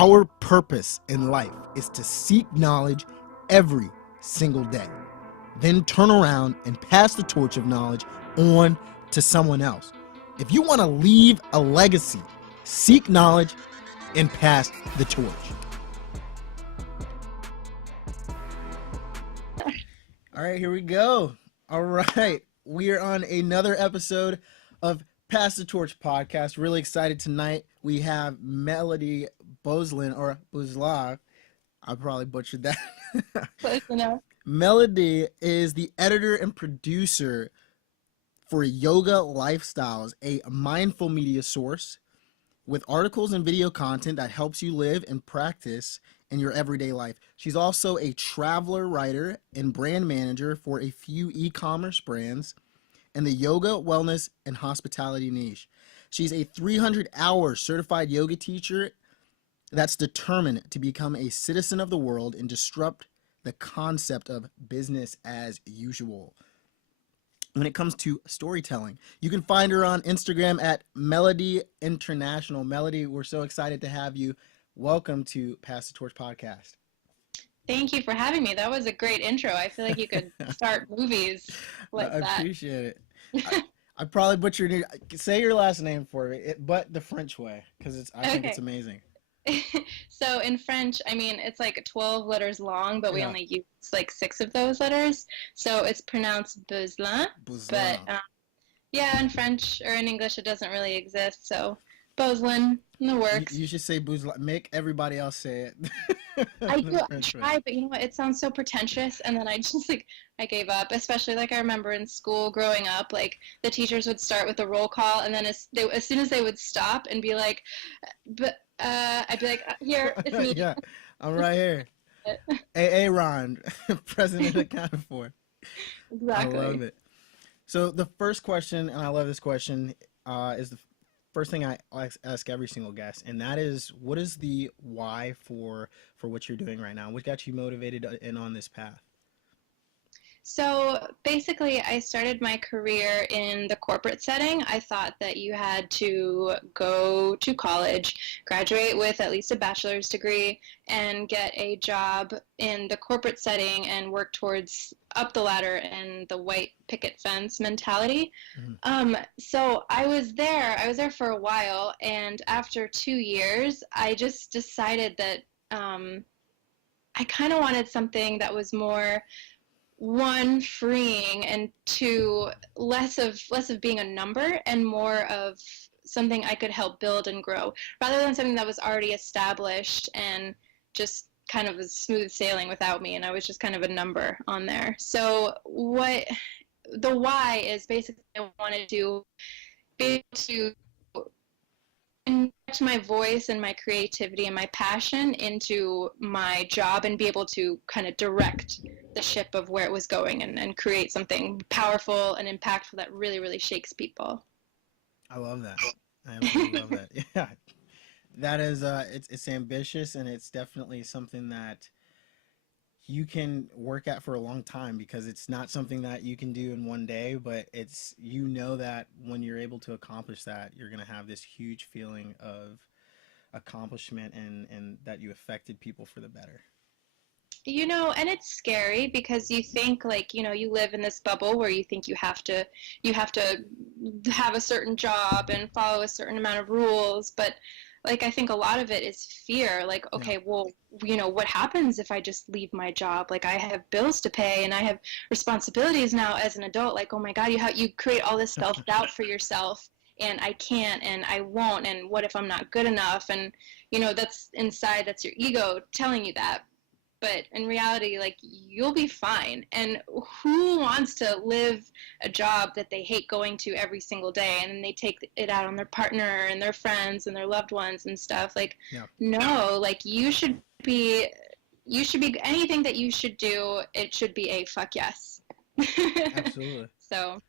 Our purpose in life is to seek knowledge every single day, then turn around and pass the torch of knowledge on to someone else. If you want to leave a legacy, seek knowledge and pass the torch. All right, here we go. All right, we are on another episode of Pass the Torch podcast. Really excited tonight. We have Melody Beuzelin, or Beuzelin. I probably butchered that. Close enough. Melody is the editor and producer for Yoga Lifestyles, a mindful media source with articles and video content that helps you live and practice in your everyday life. She's also a traveler writer and brand manager for a few e-commerce brands in the yoga, wellness, and hospitality niche. She's a 300-hour certified yoga teacher that's determined to become a citizen of the world and disrupt the concept of business as usual. When it comes to storytelling, you can find her on Instagram at Melody International. Melody, we're so excited to have you. Welcome to Pass the Torch podcast. Thank you for having me. That was a great intro. I feel like you could start movies like that. I appreciate it. I probably butchered it. Say your last name for me, but the French way, because I think it's amazing. So in French, I mean, it's like 12 letters long, but we only use like 6 of those letters. So it's pronounced Beuzelin. But yeah, in French or in English, it doesn't really exist. So Beuzelin in the works. You should say Beuzelin. Make everybody else say it. I try, but you know what? It sounds so pretentious, and then I just I gave up. Especially I remember in school growing up, the teachers would start with a roll call, and then as soon as they would stop and be like, but I'd be like, here, it's me. Yeah, I'm right here. Ron, president accounted for. Exactly. I love it. So the first question, and I love this question, is the first thing I ask every single guest, and that is, what is the why for what you're doing right now? What got you motivated and on this path? So basically, I started my career in the corporate setting. I thought that you had to go to college, graduate with at least a bachelor's degree, and get a job in the corporate setting and work towards up the ladder and the white picket fence mentality. Mm-hmm. So I was there for a while, and after 2 years, I just decided that I kind of wanted something that was more, one, freeing, and two, less of being a number and more of something I could help build and grow, rather than something that was already established and just kind of was smooth sailing without me, and I was just kind of a number on there. So the why is basically I wanted to be able to inject my voice and my creativity and my passion into my job and be able to kind of direct the ship of where it was going and create something powerful and impactful that really, really shakes people. I love that. I absolutely love that. Yeah. That is, it's ambitious, and it's definitely something that you can work at for a long time, because it's not something that you can do in one day, but it's, that when you're able to accomplish that, you're going to have this huge feeling of accomplishment and that you affected people for the better. And it's scary because you think you live in this bubble where you think you have to have a certain job and follow a certain amount of rules, but I think a lot of it is fear. Okay, well, what happens if I just leave my job? I have bills to pay and I have responsibilities now as an adult. Oh my God, you create all this self-doubt for yourself, and I can't and I won't, and what if I'm not good enough? And that's inside, that's your ego telling you that. But in reality, you'll be fine. And who wants to live a job that they hate going to every single day, and then they take it out on their partner and their friends and their loved ones and stuff? No, you should be anything that you should do, it should be a fuck yes. Absolutely. So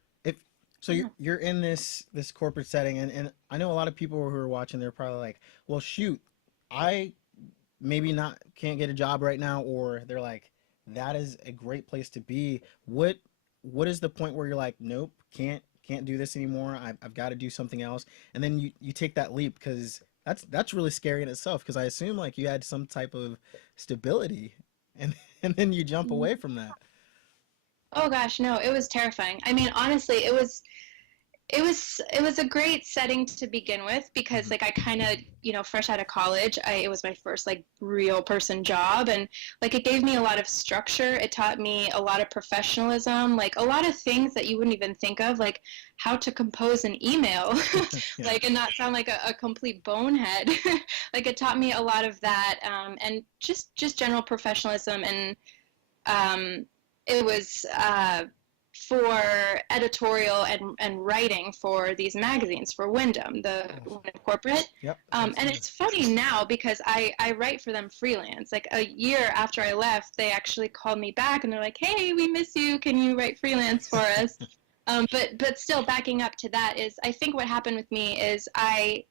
you're in this corporate setting, and I know a lot of people who are watching, they're probably like, well, shoot, I maybe can't get a job right now, or they're like, that is a great place to be. What is the point where you're like, nope, can't do this anymore, I've got to do something else, and then you take that leap? Because That's really scary in itself because I assume like you had some type of stability and and then you jump away from that. Oh gosh, no, it was terrifying. I mean, honestly, it was a great setting to begin with because Hmm. like I kind of, fresh out of college, it was my first like real person job, and like it gave me a lot of structure. It taught me a lot of professionalism, like a lot of things that you wouldn't even think of, like how to compose an email, Yeah. like and not sound like a complete bonehead. Like it taught me a lot of that, and just general professionalism, and um, it was for editorial and writing for these magazines for Wyndham, the Oh, Wyndham corporate. yep. That's And familiar. it's funny now because I write for them freelance. Like a year after I left, they actually called me back and they're like, "Hey, we miss you. Can you write freelance for us?" But still, backing up to that is, I think what happened with me is I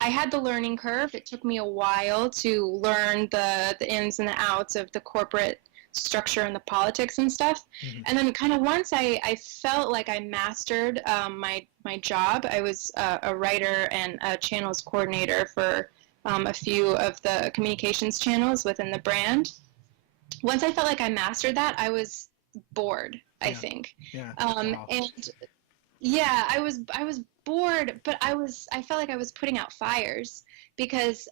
had the learning curve. It took me a while to learn the ins and the outs of the corporate structure and the politics and stuff. Hmm. And then kind of once I felt like I mastered my job. I was a writer and a channels coordinator for a few of the communications channels within the brand. Once I felt like I mastered that, I was bored, I Yeah. think. Yeah. Wow. And yeah, I was bored, but I felt like I was putting out fires because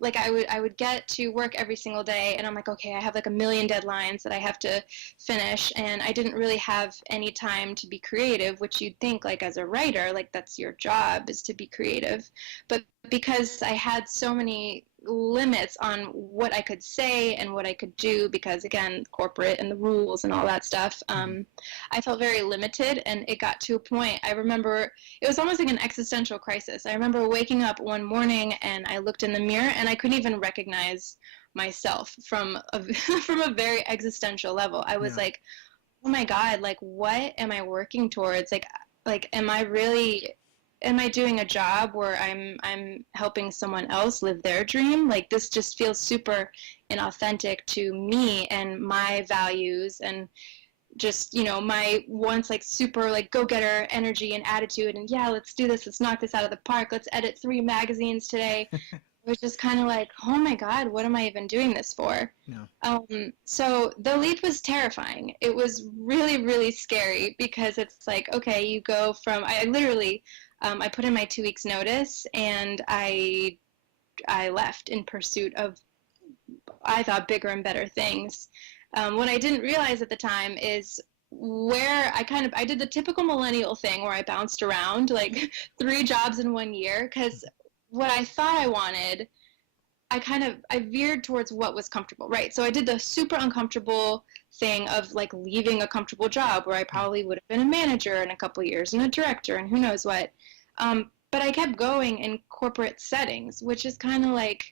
like I would get to work every single day and I'm like, okay, I have like a million deadlines that I have to finish, and I didn't really have any time to be creative, which you'd think like as a writer, like that's your job is to be creative. But because I had so many limits on what I could say and what I could do, because again, corporate and the rules and all that stuff, Hmm. I felt very limited, and it got to a point. I remember it was almost like an existential crisis. I remember waking up one morning and I looked in the mirror and I couldn't even recognize myself from a from a very existential level. I was Yeah. like, "Oh my God, like what am I working towards? Like am I doing a job where I'm helping someone else live their dream? Like this just feels super inauthentic to me and my values and just my once like super like go-getter energy and attitude, and yeah, let's do this, let's knock this out of the park, let's edit 3 magazines today. It was just kind of like, oh my God, what am I even doing this for? No. So the leap was terrifying. It was really, really scary because it's like, okay, you go from, I literally, I put in my 2 weeks notice and I left in pursuit of, I thought, bigger and better things. What I didn't realize at the time is where I did the typical millennial thing where I bounced around like 3 jobs in 1 year, because what I thought I wanted, I veered towards what was comfortable, right? So I did the super uncomfortable thing of like leaving a comfortable job where I Yeah. probably would have been a manager in a couple of years and a director and who knows what. But I kept going in corporate settings, which is kind of like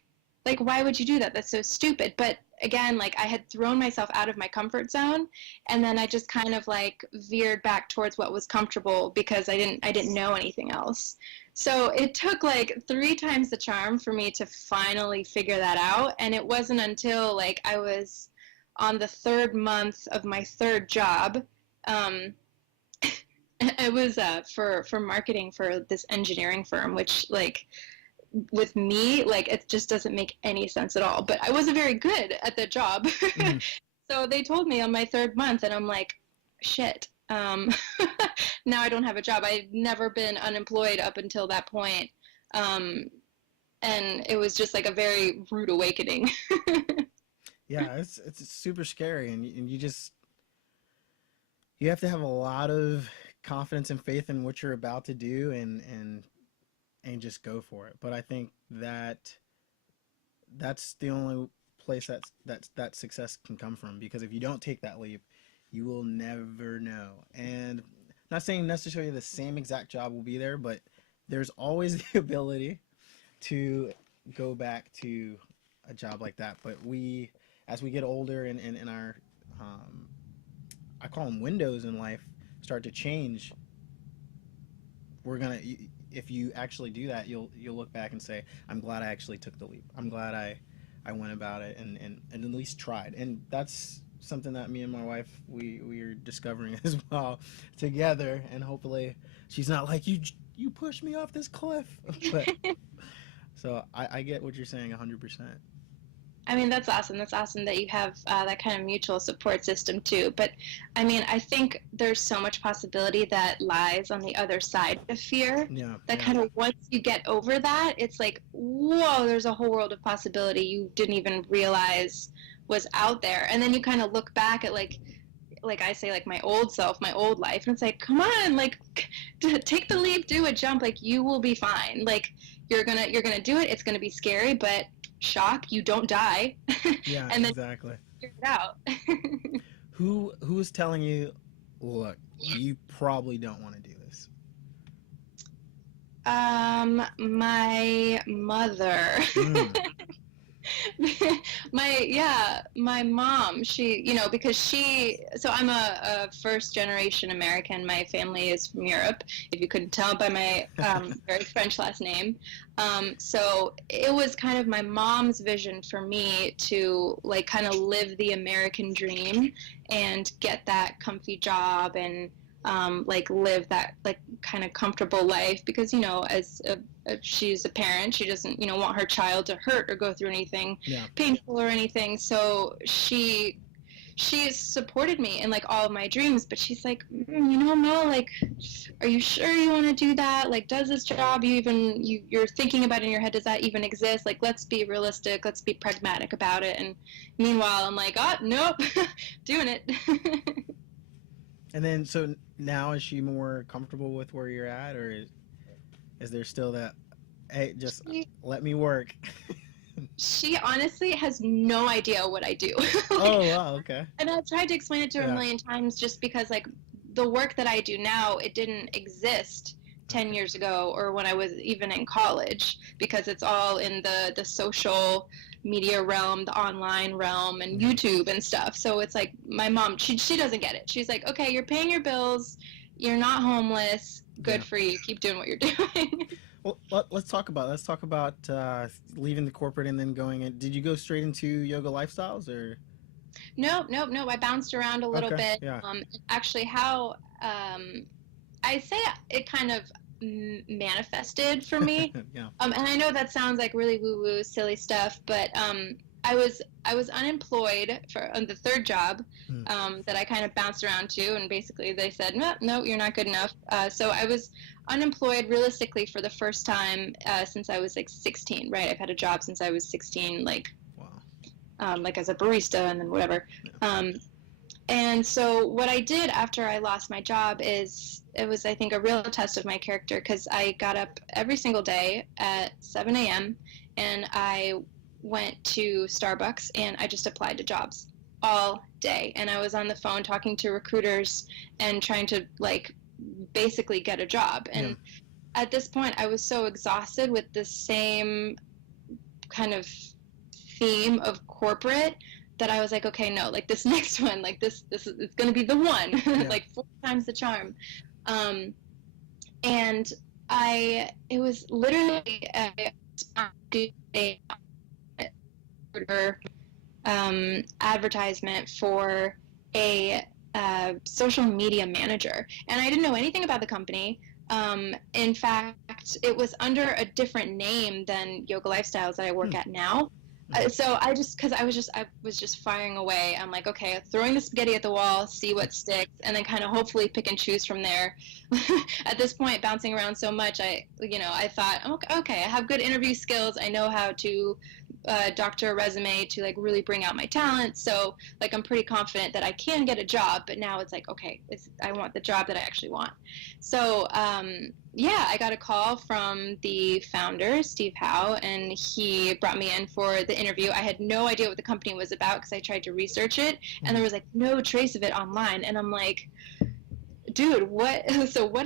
why would you do that? That's so stupid. But again, like I had thrown myself out of my comfort zone, and then I just kind of like veered back towards what was comfortable because I didn't know anything else. So it took like 3 times the charm for me to finally figure that out. And it wasn't until like I was on the third month of my third job. Um, it was for marketing for this engineering firm, which like with me, like it just doesn't make any sense at all. But I wasn't very good at the job. Hmm. So they told me on my third month, and I'm like, shit. Now I don't have a job. I'd never been unemployed up until that point. Um, and it was just like a very rude awakening. Yeah. It's super scary, and you just you have to have a lot of confidence and faith in what you're about to do, and just go for it. But I think that's the only place that success can come from, because if you don't take that leap, you will never know. And not saying necessarily the same exact job will be there, but there's always the ability to go back to a job like that. But we, as we get older, and our um, I call them windows in life, start to change, we're gonna, if you actually do that, you'll look back and say, I'm glad I actually took the leap. I'm glad I went about it, and at least tried. And that's something that me and my wife, we are discovering as well together. And hopefully she's not like, you pushed me off this cliff. But So I get what you're saying 100%. I mean, that's awesome. That's awesome that you have that kind of mutual support system too. But I mean, I think there's so much possibility that lies on the other side of fear. Yeah, That yeah, kind of once you get over that, it's like, whoa, there's a whole world of possibility you didn't even realize was out there. And then you kind of look back at like I say, like my old self, my old life, and it's like, come on, like take the leap, do a jump, like you will be fine. Like you're gonna do it. It's gonna be scary, but shock, you don't die, yeah, and then exactly. figure it out. Who is telling you, look, you probably don't want to do this? My mother. Mm. My mom, she, because so I'm a first generation American. My family is from Europe, if you couldn't tell by my very French last name. So it was kind of my mom's vision for me to like kind of live the American dream and get that comfy job and like live that like kind of comfortable life, because as she's a parent, she doesn't want her child to hurt or go through anything Yeah. painful or anything. So she supported me in like all of my dreams, but she's like, Mo, like, are you sure you want to do that? Like, does this job you're thinking about in your head, does that even exist? Like, let's be realistic, let's be pragmatic about it. And meanwhile, I'm like, oh nope, doing it. And then, so now is she more comfortable with where you're at, or is there still that, hey, just let me work? She honestly has no idea what I do. Oh, wow, okay. And I've tried to explain it to her a million times, just because like the work that I do now, it didn't exist 10 years ago or when I was even in college, because it's all in the social media realm, the online realm, and YouTube and stuff. So it's like my mom, she doesn't get it. She's like, okay, you're paying your bills, you're not homeless, good for you, keep doing what you're doing. Well, let's talk about leaving the corporate and then going in. Did you go straight into yoga lifestyles, or? Nope. I bounced around a little bit. Yeah. Actually, how I say it kind of manifested for me. Yeah. And I know that sounds like really woo-woo, silly stuff, but I was unemployed for the third job that I kind of bounced around to, and basically they said, no, you're not good enough. So I was unemployed realistically for the first time since I was like 16. Right, I've had a job since I was 16, like like as a barista and then whatever. Yeah. And so what I did after I lost my job is, it was, I think, a real test of my character, because I got up every single day at 7 a.m. and I went to Starbucks and I just applied to jobs all day. And I was on the phone talking to recruiters and trying to like basically get a job. And at this point I was so exhausted with the same kind of theme of corporate that I was like, okay, no, like this next one, like this is, it's going to be the one. Like 4 times the charm. And it was literally a advertisement for a social media manager, and I didn't know anything about the company. In fact, it was under a different name than Yoga Lifestyles that I work at now. So I was just firing away. I'm like, okay, throwing the spaghetti at the wall, see what sticks, and then kind of hopefully pick and choose from there. At this point, bouncing around so much, I thought, okay, I have good interview skills. I know how to doctor a resume to like really bring out my talent. So like I'm pretty confident that I can get a job. But now it's like, okay, I want the job that I actually want. So I got a call from the founder, Steve Howe, and he brought me in for the interview. I had no idea what the company was about because I tried to research it, and there was like no trace of it online. And I'm like, dude, what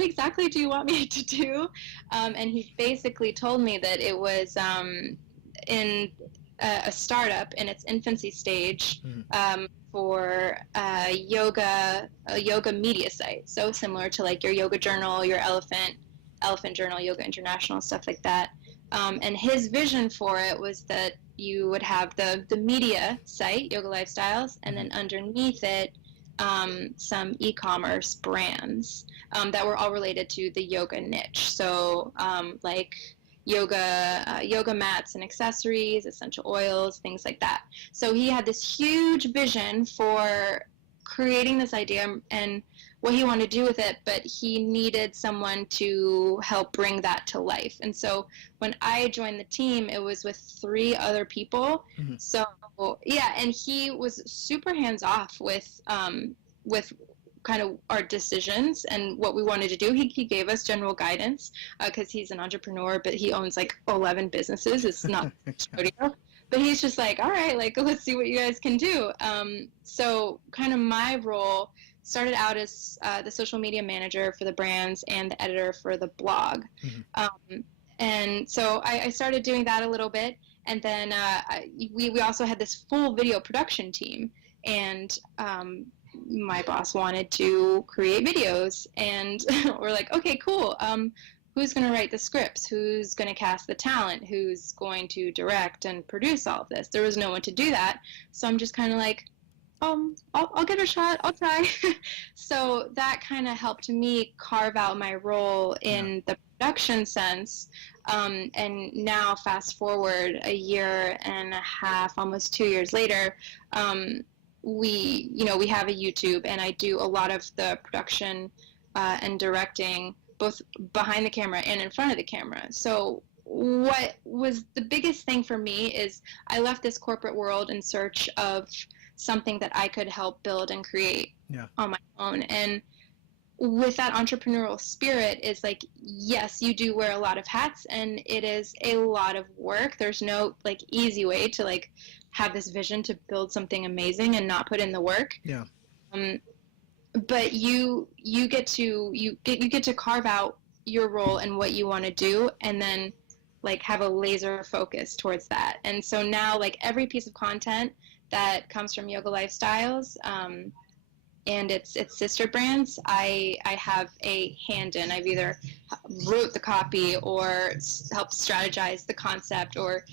exactly do you want me to do? And he basically told me that it was in a startup in its infancy stage for a yoga media site. So similar to like your Yoga Journal, your Elephant Journal, Yoga International, stuff like that. And his vision for it was that you would have the media site, Yoga Lifestyles, and then underneath it, some e-commerce brands that were all related to the yoga niche. So yoga mats and accessories, essential oils, things like that. So he had this huge vision for creating this idea and what he wanted to do with it, but he needed someone to help bring that to life. And so when I joined the team, it was with 3 other people. Mm-hmm. So yeah, and he was super hands off with kind of our decisions and what we wanted to do. He gave us general guidance because he's an entrepreneur, but he owns like 11 businesses. It's not studio. But he's just like, all right, like, let's see what you guys can do. So kind of my role started out as the social media manager for the brands and the editor for the blog. Mm-hmm. And so I started doing that a little bit. And then we also had this full video production team. And my boss wanted to create videos. And we're like, okay, cool. Who's going to write the scripts? Who's going to cast the talent? Who's going to direct and produce all of this? There was no one to do that. So I'm just kind of like, I'll give it a shot. I'll try. So that kind of helped me carve out my role in the production sense. And now fast forward a year and a half, almost 2 years later, we have a YouTube, and I do a lot of the production and directing, both behind the camera and in front of the camera. So what was the biggest thing for me is I left this corporate world in search of something that I could help build and create on my own. And with that entrepreneurial spirit is like, yes, you do wear a lot of hats, and it is a lot of work. There's no like easy way to like have this vision to build something amazing and not put in the work. Yeah. But you get to carve out your role and what you want to do, and then like have a laser focus towards that. And so now like every piece of content that comes from Yoga Lifestyles and its sister brands, I have a hand in. I've either wrote the copy or helped strategize the concept or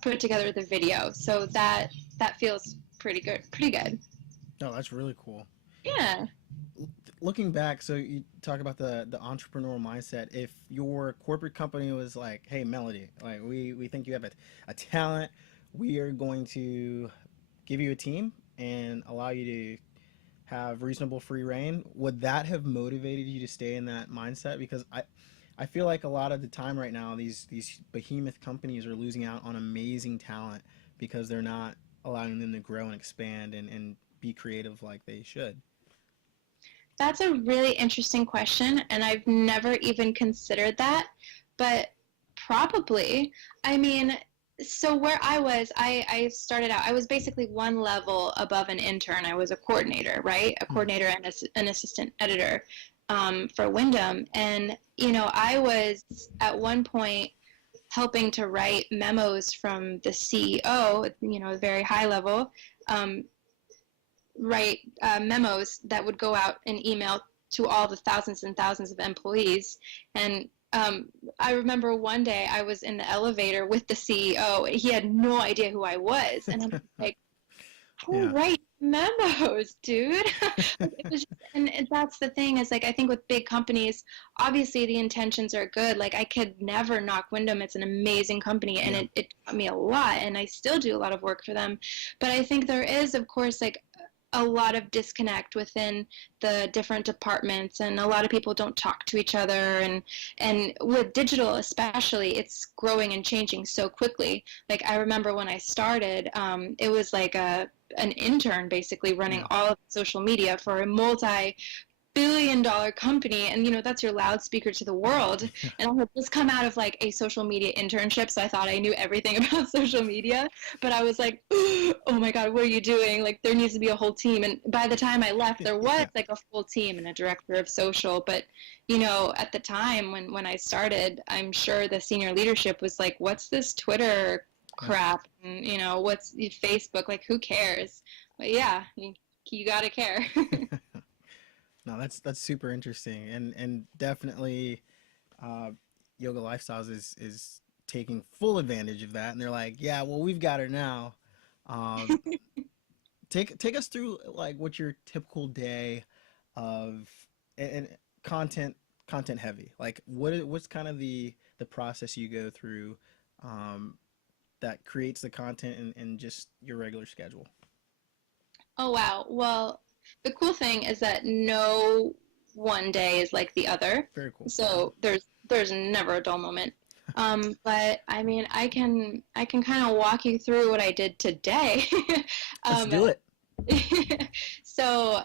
put together the video. So that feels pretty good. No, that's really cool. Yeah. Looking back, so you talk about the entrepreneurial mindset. If your corporate company was like, "Hey, Melody, like we think you have a talent. We are going to give you a team and allow you to have reasonable free reign," would that have motivated you to stay in that mindset? Because I feel like a lot of the time right now, these behemoth companies are losing out on amazing talent because they're not allowing them to grow and expand and be creative like they should. That's a really interesting question, and I've never even considered that, but probably. I mean, so where I started out, I was basically one level above an intern. I was a coordinator, right? A coordinator and an assistant editor for Wyndham. And, I was at one point helping to write memos from the CEO, very high level, write memos that would go out in email to all the thousands and thousands of employees. And I remember one day I was in the elevator with the CEO. He had no idea who I was. And I'm like, who writes memos, dude? It was just, and that's the thing is like, I think with big companies, obviously the intentions are good. Like I could never knock Wyndham. It's an amazing company and it taught me a lot. And I still do a lot of work for them. But I think there is, of course, like a lot of disconnect within the different departments, and a lot of people don't talk to each other, and with digital especially, it's growing and changing so quickly. Like I remember when I started, it was like an intern basically running all of social media for a multi-billion-dollar company, and that's your loudspeaker to the world. And I had just come out of like a social media internship, so I thought I knew everything about social media, but I was like, oh my god, what are you doing? Like there needs to be a whole team. And by the time I left, there was like a full team and a director of social. But at the time when I started, I'm sure the senior leadership was like, what's this Twitter crap? And what's Facebook? Like who cares? But yeah, you gotta care. No, that's super interesting, and definitely, Yoga Lifestyles is taking full advantage of that, and they're like, yeah, well, we've got it now. Um, take us through like what's your typical day of and content heavy. Like what's kind of the the process you go through um, that creates the content and just your regular schedule? Oh, wow. Well, the cool thing is that no one day is like the other. Very cool. So there's never a dull moment. But I mean, I can kind of walk you through what I did today. Let's um, do it. so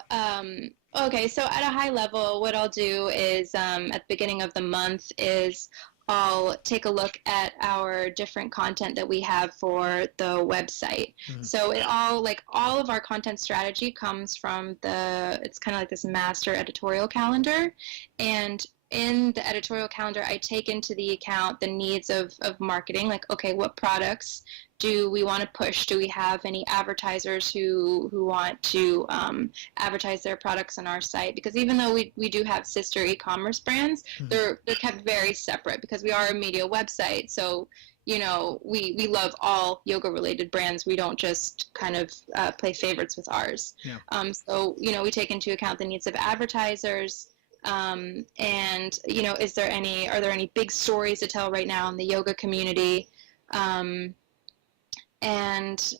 okay, so at a high level, what I'll do is at the beginning of the month is I'll take a look at our different content that we have for the website. Mhm. So it all like all of our content strategy comes from it's kind of like this master editorial calendar. And in the editorial calendar, I take into the account the needs of marketing, like, okay, what products do we want to push? Do we have any advertisers who want to advertise their products on our site? Because even though we do have sister e-commerce brands, Mhm. they're kept very separate because we are a media website. So we love all yoga related brands. We don't just kind of play favorites with ours. Yeah. So we take into account the needs of advertisers. And are there any big stories to tell right now in the yoga community? And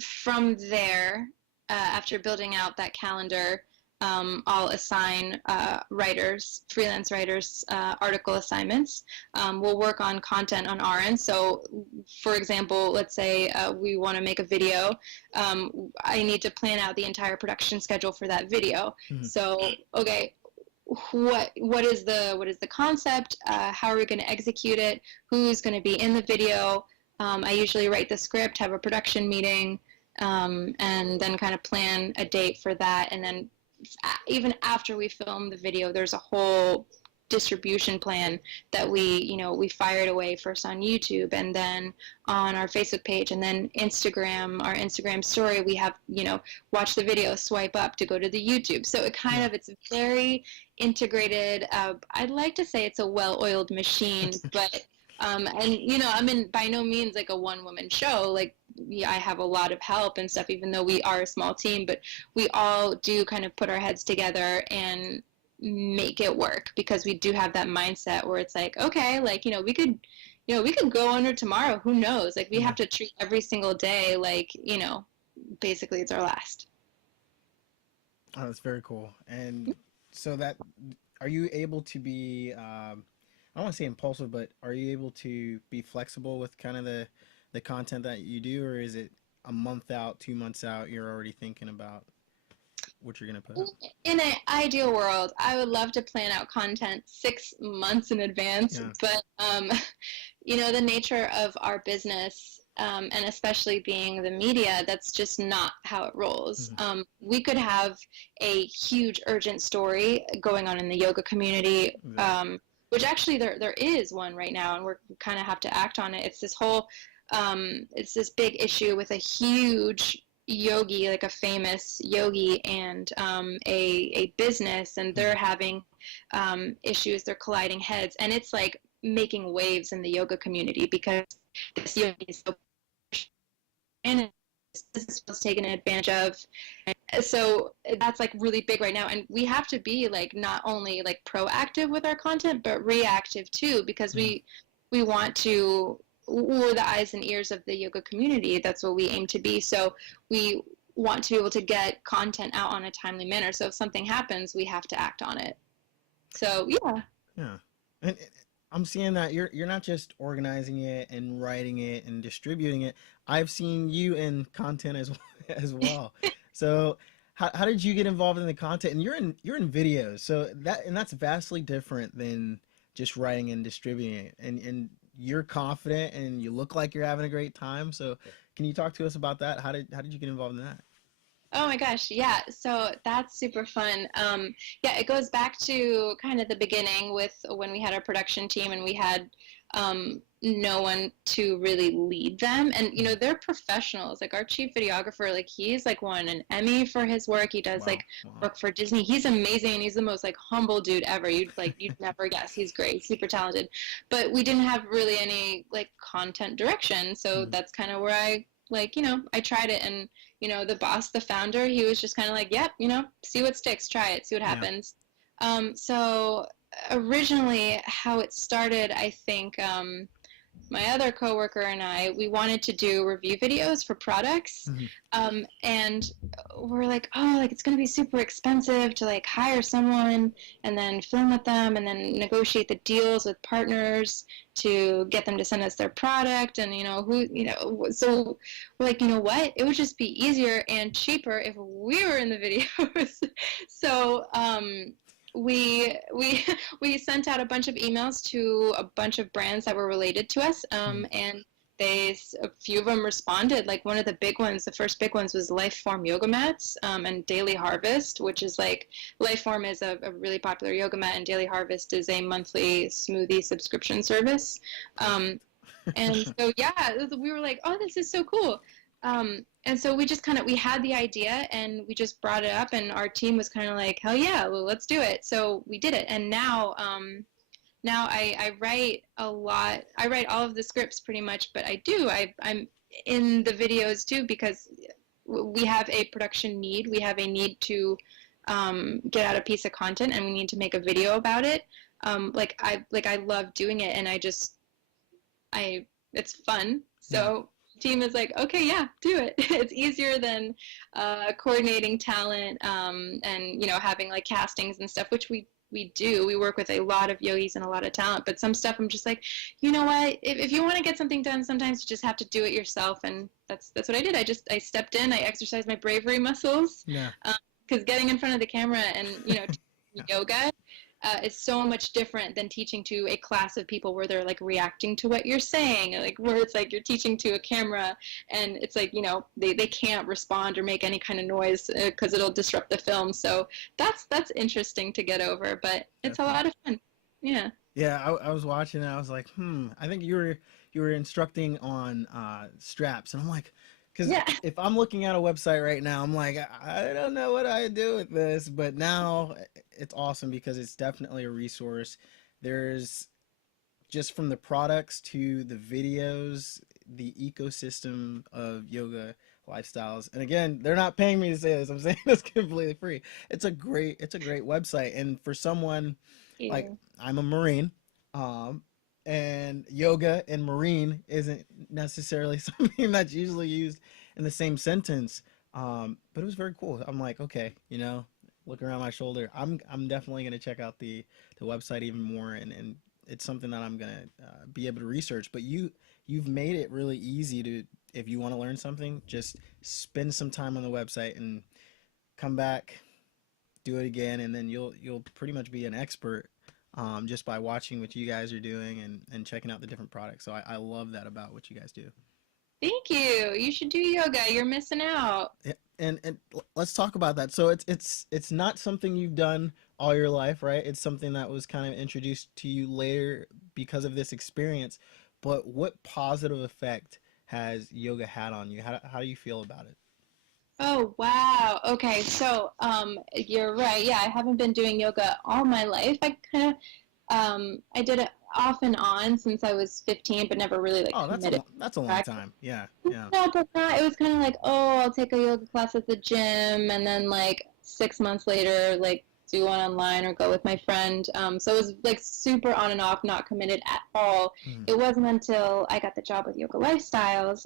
from there, after building out that calendar, I'll assign freelance writers, article assignments. We'll work on content on our end. So, for example, let's say we want to make a video. I need to plan out the entire production schedule for that video. Mhm. So, okay, what is the concept? How are we going to execute it? Who's going to be in the video? I usually write the script, have a production meeting, and then kind of plan a date for that. And then even after we film the video, there's a whole distribution plan that we fired away first on YouTube and then on our Facebook page and then our Instagram story. We have, watch the video, swipe up to go to the YouTube. So Yeah. it's very integrated. I'd like to say it's a well-oiled machine, but I mean, by no means like a one-woman show. Like, yeah, I have a lot of help and stuff, even though we are a small team, but we all do kind of put our heads together and make it work because we do have that mindset where it's like, okay, like, we could go under tomorrow. Who knows? Like, we Yeah. have to treat every single day like, basically it's our last. Oh, that's very cool. And so that, are you able to be, I don't want to say impulsive, but are you able to be flexible with kind of the content that you do, or is it a month out, 2 months out, you're already thinking about what you're gonna put up? In an ideal world, I would love to plan out content 6 months in advance, Yeah. but the nature of our business, and especially being the media, that's just not how it rolls. Mhm. We could have a huge urgent story going on in the yoga community, Exactly. which actually there is one right now, and we kind of have to act on it. It's this big issue with a huge yogi, like a famous yogi, and a business, and they're Mhm. having issues. They're colliding heads, and it's like making waves in the yoga community because this yogi is so and this was taken advantage of. So that's like really big right now, and we have to be like not only like proactive with our content but reactive too because Yeah. we want to, we're the eyes and ears of the yoga community. That's what we aim to be. So we want to be able to get content out on a timely manner. So if something happens, we have to act on it. So yeah. Yeah. And I'm seeing that you're not just organizing it and writing it and distributing it. I've seen you in content as as well. So how did you get involved in the content? And you're in videos. So that's vastly different than just writing and distributing it. And you're confident and you look like you're having a great time. So can you talk to us about that? How did you get involved in that? Oh my gosh, yeah. So that's super fun. Yeah, it goes back to kind of the beginning with when we had our production team and we had no one to really lead them. And Mhm. they're professionals. Like our chief videographer, like he's like won an Emmy for his work. He does Wow. like Wow. work for Disney. He's amazing and he's the most like humble dude ever. You'd never guess. He's great, super talented. But we didn't have really any like content direction. So Mhm. that's kind of where I tried it, and the boss, the founder, he was just kind of like, yep, see what sticks, try it, see what Yeah. happens. So originally how it started, I think, my other coworker and we wanted to do review videos for products. Mhm. And we're like, oh, like it's going to be super expensive to like hire someone and then film with them and then negotiate the deals with partners to get them to send us their product. And, so we're like, you know what? It would just be easier and cheaper if we were in the videos. So, we we sent out a bunch of emails to a bunch of brands that were related to us, Mhm. and a few of them responded. Like one of the big ones, the first big ones was Lifeform yoga mats, and Daily Harvest, which is like Lifeform is a really popular yoga mat, and Daily Harvest is a monthly smoothie subscription service. Um, and Perfect. so yeah, we were like, oh, this is so cool. And so we just we had the idea and we just brought it up, and our team was kind of like, hell yeah, well, let's do it. So we did it, and now I write a lot. I write all of the scripts pretty much, but I'm in the videos too because we have a production need. We have a need to get out a piece of content, and we need to make a video about it. I love doing it, and I it's fun. Yeah. So team is like, okay, yeah, do it. It's easier than coordinating talent, and having like castings and stuff, which we do. We work with a lot of yogis and a lot of talent, but some stuff I'm just like, you know what? If you want to get something done, sometimes you just have to do it yourself, and that's what I did. I stepped in. I exercised my bravery muscles, Yeah. because getting in front of the camera and Yeah. yoga is so much different than teaching to a class of people where they're like reacting to what you're saying, like where it's like you're teaching to a camera and it's like they can't respond or make any kind of noise because it'll disrupt the film. So that's interesting to get over, but it's a Definitely. lot of fun. Yeah. Yeah, I was watching and I was like, I think you were instructing on straps, and I'm like, because Yeah. if I'm looking at a website right now, I'm like, I don't know what I do with this, but now it's awesome because it's definitely a resource. There's just from the products to the videos, the ecosystem of yoga lifestyles. And again, they're not paying me to say this. I'm saying it's completely free. It's a great website. And for someone like You. I'm a Marine, um, and yoga and Marine isn't necessarily something that's usually used in the same sentence. But it was very cool. I'm like, okay, look around my shoulder. I'm definitely gonna check out the website even more, and it's something that I'm gonna be able to research. But you've made it really easy to, if you want to learn something, just spend some time on the website and come back, do it again, and then you'll pretty much be an expert, just by watching what you guys are doing and checking out the different products. So I love that about what you guys do. Thank you. You should do yoga. You're missing out. Yeah, and let's talk about that. So it's not something you've done all your life, right? It's something that was kind of introduced to you later because of this experience. But what positive effect has yoga had on you? How do you feel about it? Oh, wow. Okay, so you're right. Yeah, I haven't been doing yoga all my life. I did it off and on since I was 15, but never really like Oh, committed that's a to long practice. time. Yeah, yeah. No, but not. It was kind of like, oh, I'll take a yoga class at the gym, and then like 6 months later, like do one online or go with my friend. So it was like super on and off, not committed at all. Mhm. It wasn't until I got the job with Yoga Lifestyles.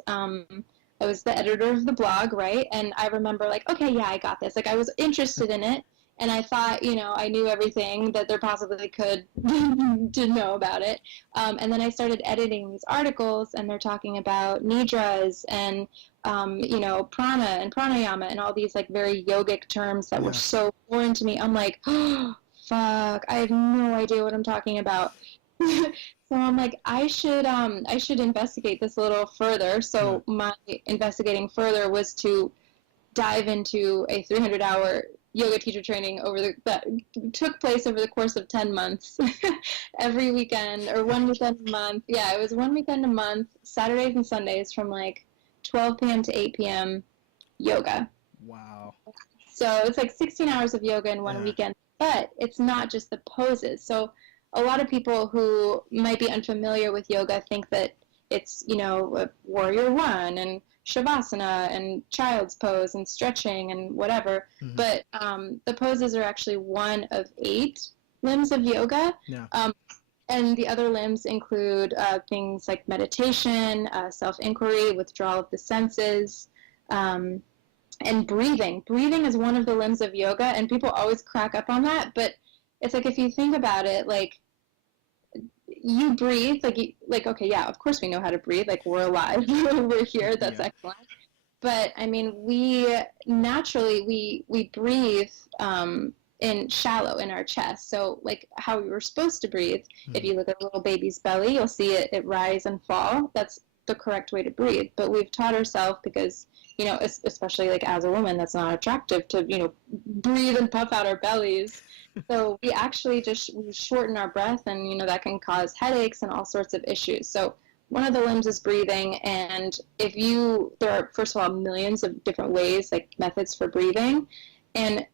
I was the editor of the blog, right? And I remember like, okay, yeah, I got this. Like I was interested in it, and I thought, I knew everything that there possibly could to know about it. And then I started editing these articles, and they're talking about nidras and prana and pranayama and all these like very yogic terms that were Yeah. so foreign to me. I'm like, oh, fuck, I have no idea what I'm talking about. So I'm like, I should investigate this a little further. Yeah. So my investigating further was to dive into a 300-hour yoga teacher training that took place over the course of 10 months. Every weekend or one weekend a month. Yeah, it was one weekend a month, Saturdays and Sundays from like 12 p.m. to 8 p.m. yoga. Wow. So it's like 16 hours of yoga in one Yeah. weekend, but it's not just the poses. So a lot of people who might be unfamiliar with yoga think that it's, warrior one and shavasana and child's pose and stretching and whatever. Mhm. But the poses are actually one of eight. limbs of yoga. Yeah. Um, and the other limbs include things like meditation, self-inquiry, withdrawal of the senses, um, and breathing. Breathing is one of the limbs of yoga, and people always crack up on that. But it's like if you think about it, like you breathe, like okay, yeah, of course we know how to breathe. Like we're alive, we're here. That's Yeah. excellent. But I mean, we naturally we breathe in shallow in our chest. So like how we were supposed to breathe. If Mm. you look at a little baby's belly, you'll see it rise and fall. That's the correct way to breathe. But we've taught ourselves because especially like as a woman, that's not attractive to breathe and puff out our bellies. So we actually just we shorten our breath, and that can cause headaches and all sorts of issues. So one of the limbs is breathing, and there are, first of all, millions of different ways, like methods for breathing, and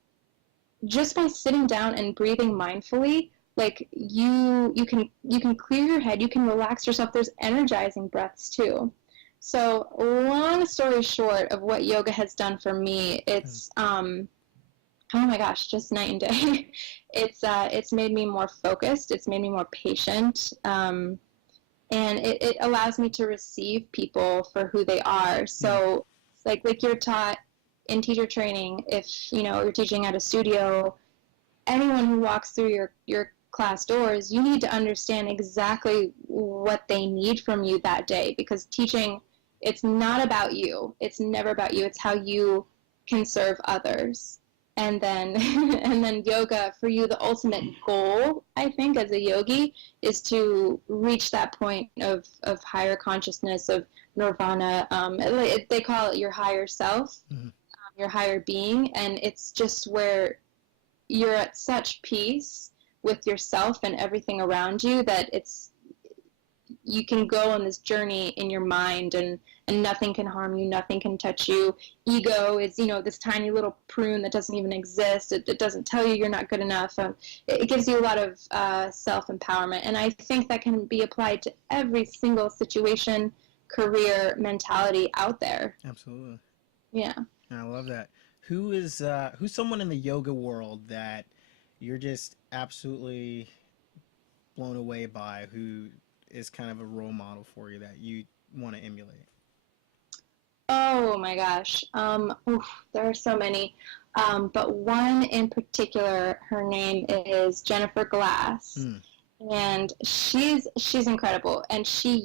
just by sitting down and breathing mindfully, like you can clear your head, you can relax yourself. There's energizing breaths too. So long story short of what yoga has done for me, it's oh my gosh, just night and day. It's made me more focused, it's made me more patient, and it allows me to receive people for who they are. Yeah. So like you're taught in teacher training, if you're teaching at a studio, anyone who walks through your class doors, you need to understand exactly what they need from you that day, because teaching, it's not about you. It's never about you. It's how you can serve others. And then and then yoga for you, the ultimate goal, I think, as a yogi, is to reach that point of higher consciousness, of nirvana. They call it your higher self, Mm-hmm. your higher being, and it's just where you're at such peace with yourself and everything around you that you can go on this journey in your mind, and nothing can harm you, nothing can touch you. Ego is this tiny little prune that doesn't even exist. It doesn't tell you you're not good enough. It gives you a lot of self-empowerment, and I think that can be applied to every single situation, career, mentality out there. Absolutely. Yeah. I love that. Who's someone in the yoga world that you're just absolutely blown away by, who is kind of a role model for you that you want to emulate? Oh my gosh. Oof, there are so many. But one in particular, her name is Jennifer Glass. Mm. And she's incredible. And she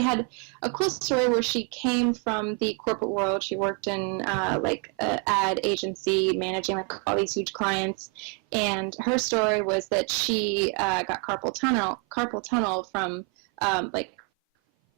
had a cool story where she came from the corporate world. She worked in like an ad agency, managing like all these huge clients. And her story was that she got carpal tunnel from like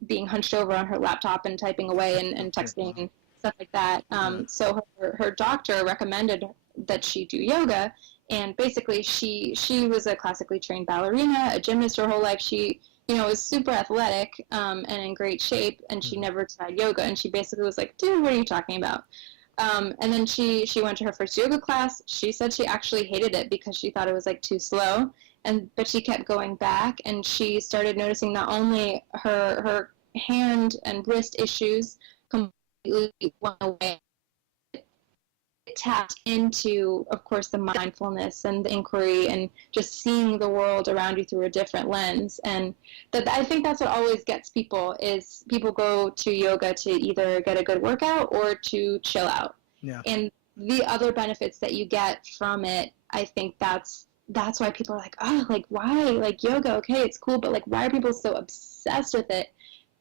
being hunched over on her laptop and typing away and Okay. texting Wow. and stuff like that. Yeah. So her doctor recommended that she do yoga, and basically she was a classically trained ballerina, a gymnast her whole life. She was super athletic and in great shape, and she Mm-hmm. never tried yoga. And she basically was like, "Dude, what are you talking about?" And then she went to her first yoga class. She said she actually hated it because she thought it was like too slow, but she kept going back, and she started noticing not only her hand and wrist issues completely went away, it tapped into, of course, the mindfulness and the inquiry and just seeing the world around you through a different lens. And that, I think that's what always gets people, is people go to yoga to either get a good workout or to chill out. Yeah. And the other benefits that you get from it, I think that's why people are like, oh, like why, like yoga, okay, it's cool, but like why are people so obsessed with it?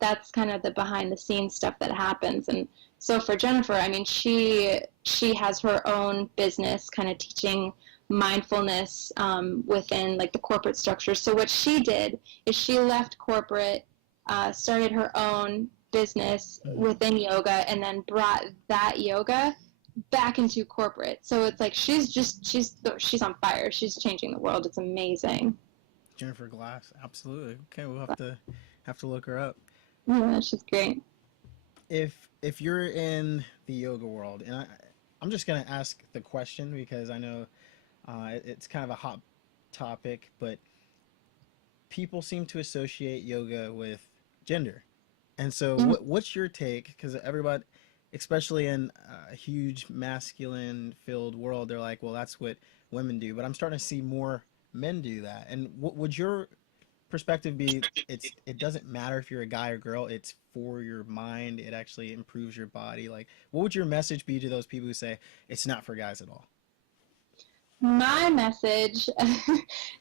That's kind of the behind the scenes stuff that happens. And so for Jennifer, I mean, she has her own business, kind of teaching mindfulness within like the corporate structure. So what she did is she left corporate, started her own business Mm. within yoga, and then brought that yoga back into corporate. So it's like she's on fire. She's changing the world. It's amazing. Jennifer Glass. Absolutely. Okay, we'll have to look her up. Yeah, she's great. If you're in the yoga world, and I'm just gonna ask the question because I know it's kind of a hot topic, but people seem to associate yoga with gender. And so, Mm-hmm. what's your take? Because everybody, especially in a huge masculine filled world, they're like, well, that's what women do. But I'm starting to see more men do that. And what would your perspective be? It doesn't matter if you're a guy or girl. It's for your mind. It actually improves your body. Like, what would your message be to those people who say it's not for guys at all? My message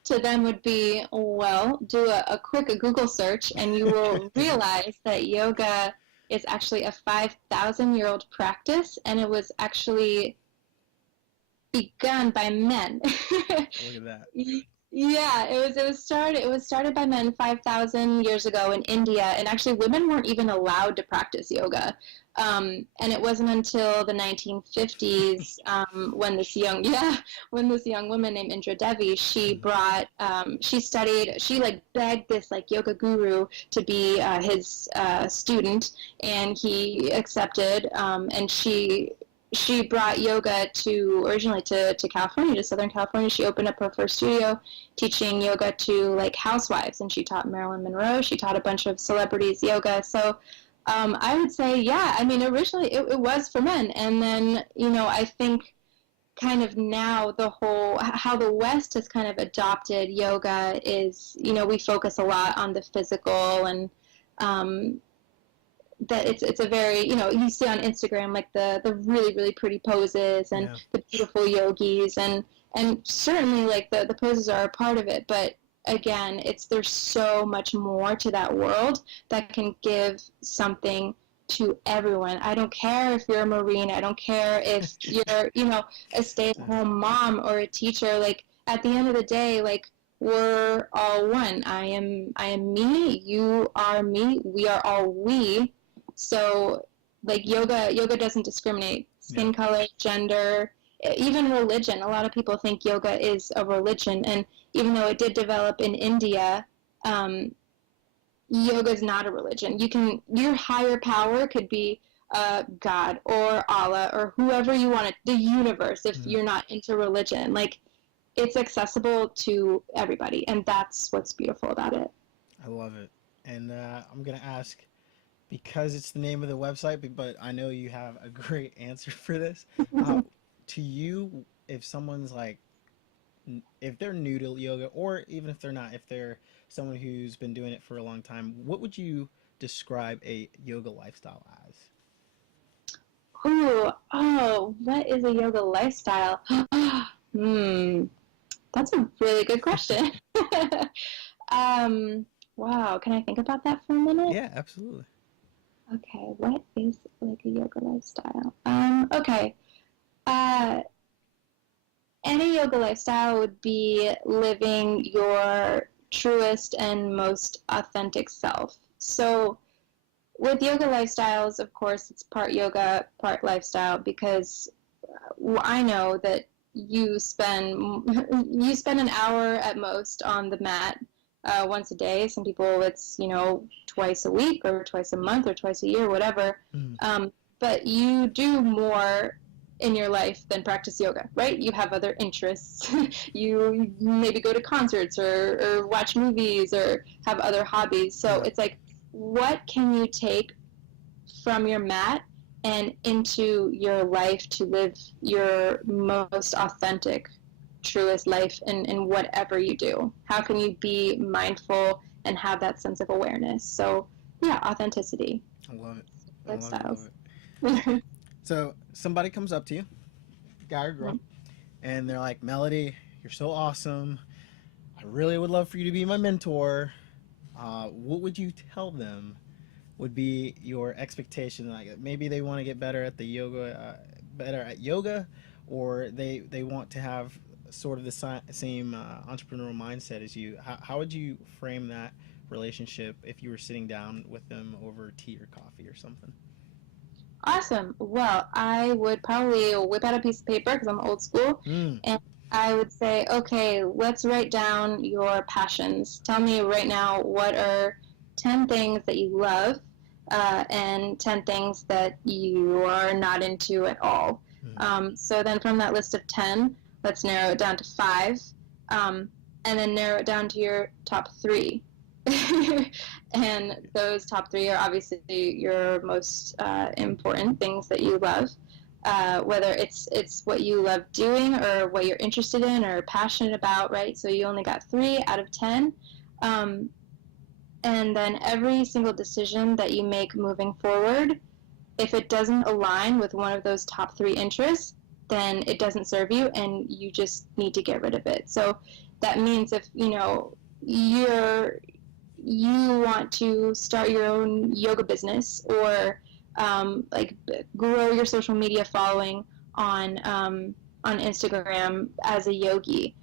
to them would be, well, do a quick Google search and you will realize that yoga is actually a 5,000-year-old practice, and it was actually begun by men. Look at that. Yeah, it was started by men 5,000 years ago in India, and actually women weren't even allowed to practice yoga. And it wasn't until the 1950s when this young woman named Indra Devi, she like begged this like yoga guru to be his student, and he accepted, and she brought yoga originally to California, to Southern California. She opened up her first studio teaching yoga to like housewives, and she taught Marilyn Monroe. She taught a bunch of celebrities yoga. So I would say, yeah, I mean, originally it was for men. And then, I think kind of now how the West has kind of adopted yoga is, we focus a lot on the physical, and that it's a very, you see on Instagram like the really really pretty poses and Yeah. the beautiful yogis, and certainly like the poses are a part of it, but again, there's so much more to that world that can give something to everyone. I don't care if you're a Marine, I don't care if you're, a stay-at-home mom or a teacher. Like at the end of the day, like we're all one. I am me, you are me, we are all we. So like yoga doesn't discriminate Yeah. skin color, gender, even religion. A lot of people think yoga is a religion, and even though it did develop in India, yoga is not a religion. Your higher power could be God or Allah or whoever you want it, the universe, if Mhm. you're not into religion. Like, it's accessible to everybody, and that's what's beautiful about it. I love it. And I'm gonna ask because it's the name of the website, but I know you have a great answer for this. Uh, to you, if someone's like, if they're new to yoga, or even if they're not, if they're someone who's been doing it for a long time, what would you describe a yoga lifestyle as? Ooh, oh, what is a yoga lifestyle? Hmm, that's a really good question. um, wow, can I think about that for a minute? Yeah, absolutely. Okay, what is like a yoga lifestyle? Okay. Uh, any yoga lifestyle would be living your truest and most authentic self. So, with yoga lifestyles, of course, it's part yoga, part lifestyle, because I know that you spend an hour at most on the mat once a day. Some people it's twice a week or twice a month or twice a year, whatever. Mm. But you do more in your life than practice yoga, right? You have other interests. You maybe go to concerts or watch movies or have other hobbies. So Yeah, it's like, what can you take from your mat and into your life to live your most authentic, truest life in whatever you do? How can you be mindful and have that sense of awareness? So, yeah, authenticity, I love it. I love it. I love lifestyles. it. So somebody comes up to you, guy or girl, and they're like, Melody, you're so awesome. I really would love for you to be my mentor. What would you tell them would be your expectation? Like maybe they want to get better at the yoga, better at yoga, or they want to have sort of the same entrepreneurial mindset as you. How would you frame that relationship if you were sitting down with them over tea or coffee or something? Awesome. Well, I would probably whip out a piece of paper because I'm old school, Mm. and I would say, okay, let's write down your passions. Tell me right now what are 10 things that you love and 10 things that you are not into at all. Mm. So then from that list of 10, let's narrow it down to five, um, and then narrow it down to your top three. And those top three are obviously your most important things that you love. Whether it's what you love doing or what you're interested in or passionate about, right? So you only got 3 out of 10. Um, and then every single decision that you make moving forward, if it doesn't align with one of those top three interests, then it doesn't serve you and you just need to get rid of it. So that means if, you want to start your own yoga business or like grow your social media following on Instagram as a yogi.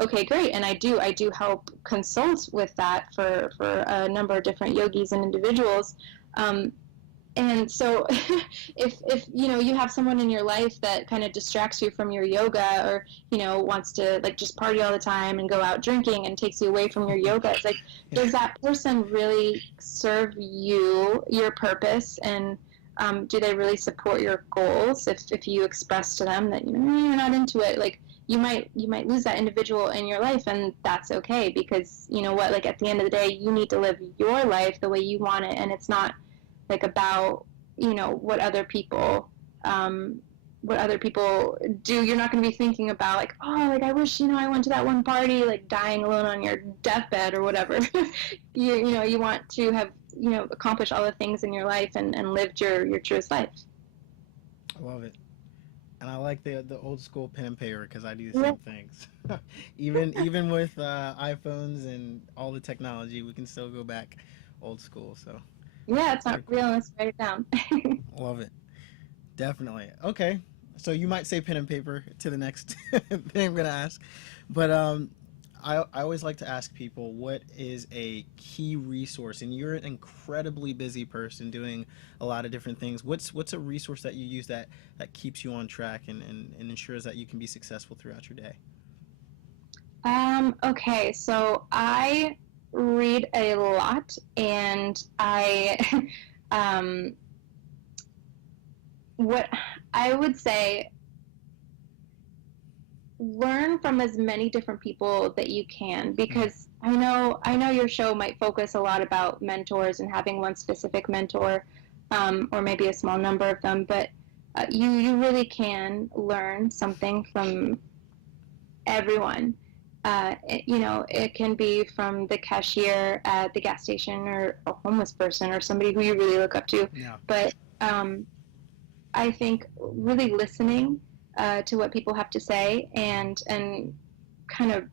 Okay, great, and I do help consult with that for a number of different yogis and individuals. Um, and so if you have someone in your life that kind of distracts you from your yoga or wants to like just party all the time and go out drinking and takes you away from your yoga, it's like, Yeah. does that person really serve you, your purpose, and do they really support your goals? If you express to them that you're not into it, like you might lose that individual in your life, and that's okay, because you know what, like at the end of the day, you need to live your life the way you want it, and it's not like about what other people do. You're not going to be thinking about like, oh, like I wish I went to that one party, like dying alone on your deathbed or whatever. You want to have accomplished all the things in your life and lived your truest life. I love it. And I like the old school pen and paper because I do the Yeah, same things. Even with iPhones and all the technology, we can still go back old school. So yeah, it's not very real cool. unless you write it down. Love it. Definitely. Okay. So you might say pen and paper to the next thing I'm gonna ask, but I always like to ask people what is a key resource, and you're an incredibly busy person doing a lot of different things. What's a resource that you use that keeps you on track and ensures that you can be successful throughout your day? Okay, so I read a lot, and I um, what I would say, learn from as many different people that you can, Mm, because I know your show might focus a lot about mentors and having one specific mentor, or maybe a small number of them, but you really can learn something from everyone. It can be from the cashier at the gas station or a homeless person or somebody who you really look up to, yeah. but I think really listening to what people have to say, and kind of